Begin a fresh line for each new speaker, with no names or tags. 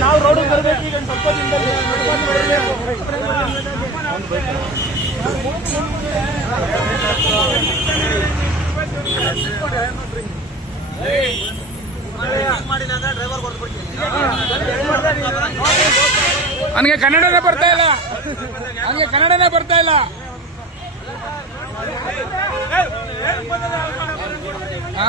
ನಾವು ರೋಡ್ ಬರಬೇಕು ಈಗ ಸ್ವಲ್ಪ
ನನಗೆ ಕನ್ನಡನೇ ಬರ್ತಾ ಇಲ್ಲ ನನಗೆ ಕನ್ನಡನೇ ಬರ್ತಾ ಇಲ್ಲ ಹಾ?